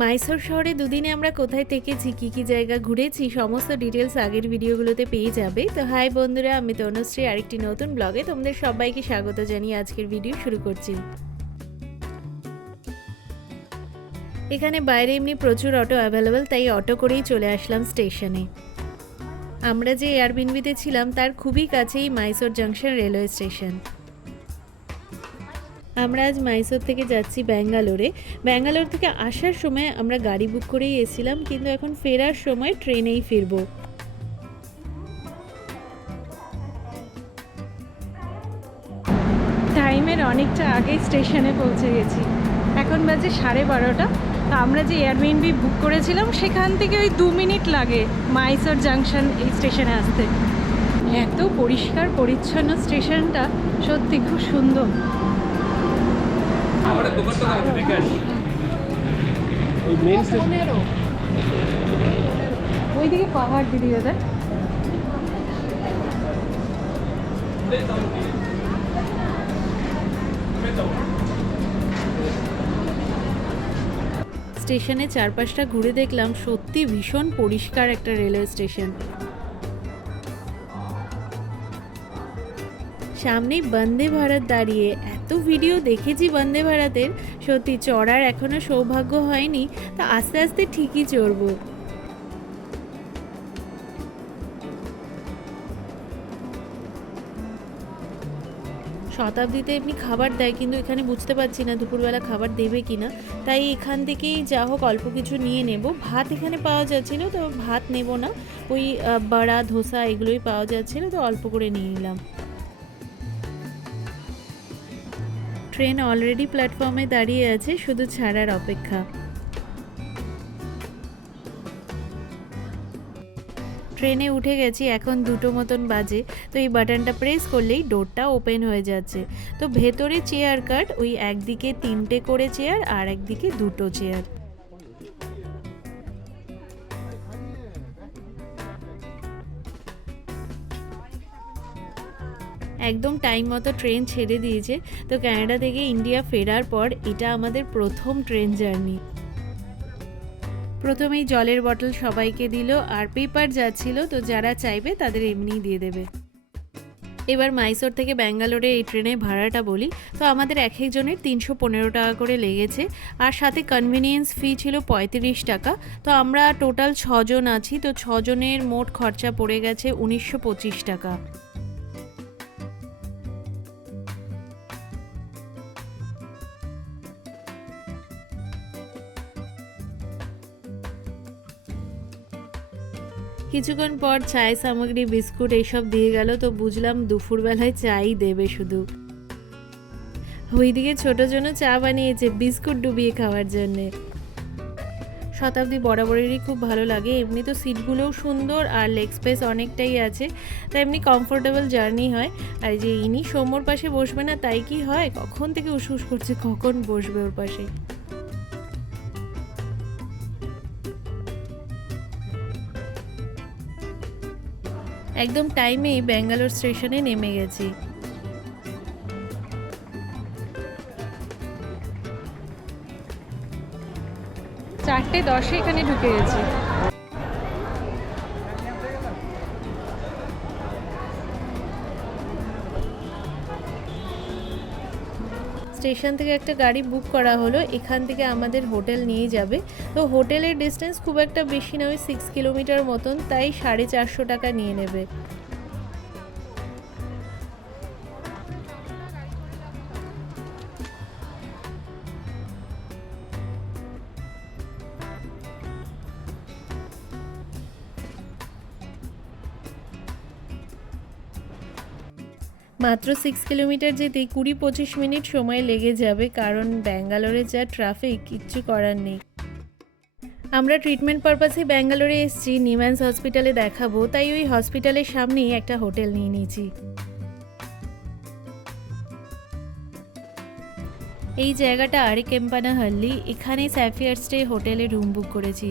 মাইসোর শহরে দুদিনে আমরা কোথায় থেকেছি, কী কী জায়গা ঘুরেছি, সমস্ত ডিটেলস আগের ভিডিওগুলোতে পেয়ে যাবে। তো হাই বন্ধুরা, আমি তনুশ্রী, আরেকটি নতুন ব্লগে তোমাদের সবাইকে স্বাগত জানিয়ে আজকের ভিডিও শুরু করছি। এখানে বাইরে এমনি প্রচুর অটো অ্যাভেলেবেল তাই অটো করেই চলে আসলাম স্টেশনে আমরা যে এয়ারবিনবিতে ছিলাম, তার খুবই কাছেই মাইসোর জাংশন রেলওয়ে স্টেশন আমরা আজ মাইসোর থেকে যাচ্ছি ব্যাঙ্গালোরে। ব্যাঙ্গালোর থেকে আসার সময় আমরা গাড়ি বুক করেই এসেছিলাম, কিন্তু এখন ফেরার সময় ট্রেনেই ফিরবো। টাইমের অনেকটা আগে স্টেশনে পৌঁছে গেছি। এখন বাজে সাড়ে বারোটা। তা আমরা যে এয়ারবিএনবি বুক করেছিলাম, সেখান থেকে ওই দু মিনিট লাগে মাইসোর জাংশন এই স্টেশনে আসতে। এত পরিষ্কার পরিচ্ছন্ন স্টেশনটা সত্যি খুব সুন্দর। আমার দোকান তো বিকাশ ওই মেন স্টেশন ওইদিকে পাহাড় দিদি দাদা স্টেশনে চারপাশটা ঘুরে দেখলাম সত্যি ভীষণ পরিষ্কার একটা রেলওয়ে স্টেশন। সামনেই বন্দে ভারত দাঁড়িয়ে এত ভিডিও দেখেছি বন্দে ভারতের। সত্যি চড়ার এখনও সৌভাগ্য হয়নি, তা আস্তে আস্তে ঠিকই চড়বো। শতাব্দীতে এমনি খাবার দেয়, কিন্তু এখানে বুঝতে পারছি না দুপুরবেলা খাবার দেবে কি না তাই এখান থেকেই যা হোক অল্প কিছু নিয়ে নেব। ভাত এখানে পাওয়া যাচ্ছিল, তো ভাত নেব না। ওই বড়া, ধোসা এগুলোই পাওয়া যাচ্ছিল, তো অল্প করে নিয়ে নিলাম। ট্রেন অলরেডি প্ল্যাটফর্মে দাঁড়িয়ে আছে, শুধু ছাড়ার অপেক্ষা। ট্রেনে উঠে গেছি, এখন দুটো মতন বাজে, তো এই বাটনটা প্রেস করলেই ডোরটা ওপেন হয়ে যাচ্ছে। তো ভেতরে চেয়ার কাট ওই একদিকে তিনটে করে চেয়ার আর একদিকে দুটো চেয়ার একদম টাইম মতো ট্রেন ছেড়ে দিয়েছে। তো কানাডা থেকে ইন্ডিয়া ফেরার পর এটা আমাদের প্রথম ট্রেন জার্নি প্রথমেই জলের বটল সবাইকে দিল আর পেপার যাচ্ছিল তো যারা চাইবে তাদের এমনিই দিয়ে দেবে। এবার মাইসোর থেকে ব্যাঙ্গালোরে এই ট্রেনের ভাড়াটা বলি। তো আমাদের এক একজনের তিনশো পনেরো টাকা করে লেগেছে। আর সাথে কনভিনিয়েন্স ফি ছিল পঁয়ত্রিশ টাকা। তো আমরা টোটাল ছজন আছি। তো ছজনের মোট খরচা পড়ে গেছে উনিশশো পঁচিশ টাকা। কিছুক্ষণ পর চায় সামগ্রী, বিস্কুট এইসব দিয়ে গেল, তো বুঝলাম দুপুরবেলায় চাই দেবে শুধু। ওইদিকে ছোট জন্য চা বানিয়েছে, বিস্কুট ডুবিয়ে খাওয়ার জন্যে। শতাব্দী বরাবরেরই খুব ভালো লাগে, এমনি তো সিটগুলোও সুন্দর আর লেগ স্পেস অনেকটাই আছে তাই এমনি কমফোর্টেবল জার্নি হয়। আর যে ইনি সোমর পাশে বসবে না, তাই কি হয়? কখন থেকে উসুস করছে, কখন বসবে ওর পাশে? একদম টাইমেই ব্যাঙ্গালোর স্টেশনে নেমে গেছি। চারটে দশে এখানে ঢুকে গেছি। স্টেশন থেকে একটা গাড়ি বুক করা হলো, এখান থেকে আমাদের হোটেল নিয়ে যাবে। তো হোটেলের ডিস্টেন্স খুব একটা বেশি না, ওই সিক্স কিলোমিটার মতন, তাই সাড়ে চারশো টাকা নিয়ে নেবে। মাত্র সিক্স কিলোমিটার যেতেই কুড়ি পঁচিশ মিনিট সময় লেগে যাবে, কারণ ব্যাঙ্গালোরে যা ট্রাফিক কিচ্ছু করার নেই। আমরা ট্রিটমেন্ট পারপাসে ব্যাঙ্গালোরে এসেছি, নিম্যান্স হসপিটালে দেখাবো, তাই ওই হসপিটালের সামনেই একটা হোটেল নিয়ে নিয়েছি। এই জায়গাটা আরে কেম্পানা হাল্লি এখানে স্যাফিয়ার স্টে হোটেলে রুম বুক করেছি।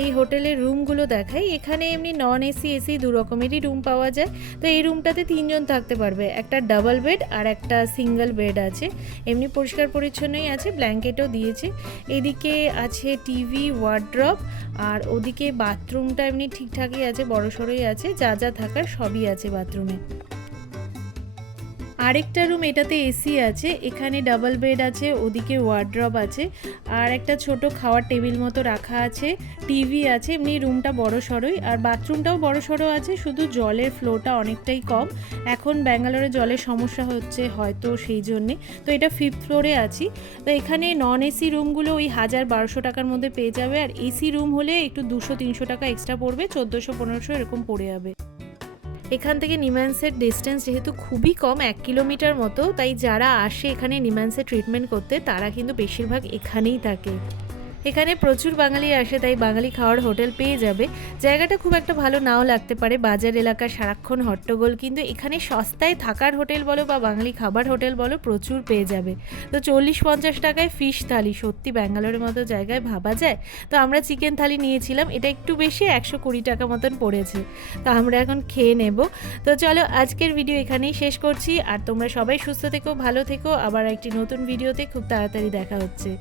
এই হোটেলের রুমগুলো দেখাই। এখানে এমনি নন এসি এসি দু রকমেরই রুম পাওয়া যায়। তো এই রুমটাতে তিনজন থাকতে পারবে। একটা ডাবল বেড আর একটা সিঙ্গেল বেড আছে। এমনি পরিষ্কার পরিচ্ছন্নই আছে ব্ল্যাঙ্কেটও দিয়েছে। এদিকে আছে টিভি ওয়ার্ড্রপ আর ওদিকে বাথরুমটা এমনি ঠিকঠাকই আছে বড় সড়োই আছে। যা যা থাকার সবই আছে বাথরুমে আরেকটা রুম এটাতে এসি আছে, এখানে ডাবল বেড আছে, ওদিকে ওয়ার্ড্রপ আছে, আর একটা ছোট খাওয়ার টেবিল মতো রাখা আছে টিভি আছে, এমনি রুমটা বড় সড়োই, আর বাথরুমটাও বড় সড়ো আছে, শুধু জলের ফ্লোটা অনেকটাই কম। এখন ব্যাঙ্গালোরে জলের সমস্যা হচ্ছে হয়তো সেই জন্যে। তো এটা ফিফথ ফ্লোরে আছি। তো এখানে নন এসি রুমগুলো ওই হাজার বারোশো টাকার মধ্যে পেয়ে যাবে, আর এসি রুম হলে একটু দুশো, তিনশো টাকা এক্সট্রা পড়বে, চোদ্দোশো, পনেরোশো এরকম পড়ে যাবে। এখান থেকে নিম্যান্সের ডিস্টেন্স যেহেতু খুবই কম, এক কিলোমিটার মতো, তাই যারা আসে এখানে নিম্যান্সের ট্রিটমেন্ট করতে, তারা কিন্তু বেশিরভাগ এখানেই থাকে। এখানে প্রচুর বাঙালি আসে, তাই বাঙালি খাওয়ার হোটেল পেয়ে যাবে। জায়গাটা খুব একটা ভালো নাও লাগতে পারে, বাজার এলাকার সারাক্ষণ হট্টগোল, কিন্তু এখানে সস্তায় থাকার হোটেল বলো বা বাঙালি খাবার হোটেল বলো প্রচুর পেয়ে যাবে। তো চল্লিশ পঞ্চাশ টাকায় ফিশ থালি, সত্যি ব্যাঙ্গালোরের মতো জায়গায় ভাবা যায়? তো আমরা চিকেন থালি নিয়েছিলাম, এটা একটু বেশি, একশো কুড়ি টাকা মতন পড়েছে। তো আমরা এখন খেয়ে নেব। তো চলো, আজকের ভিডিও এখানেই শেষ করছি, আর তোমরা সবাই সুস্থ থেকো, ভালো থেকো, আবার একটি নতুন ভিডিওতে খুব তাড়াতাড়ি দেখা হচ্ছে।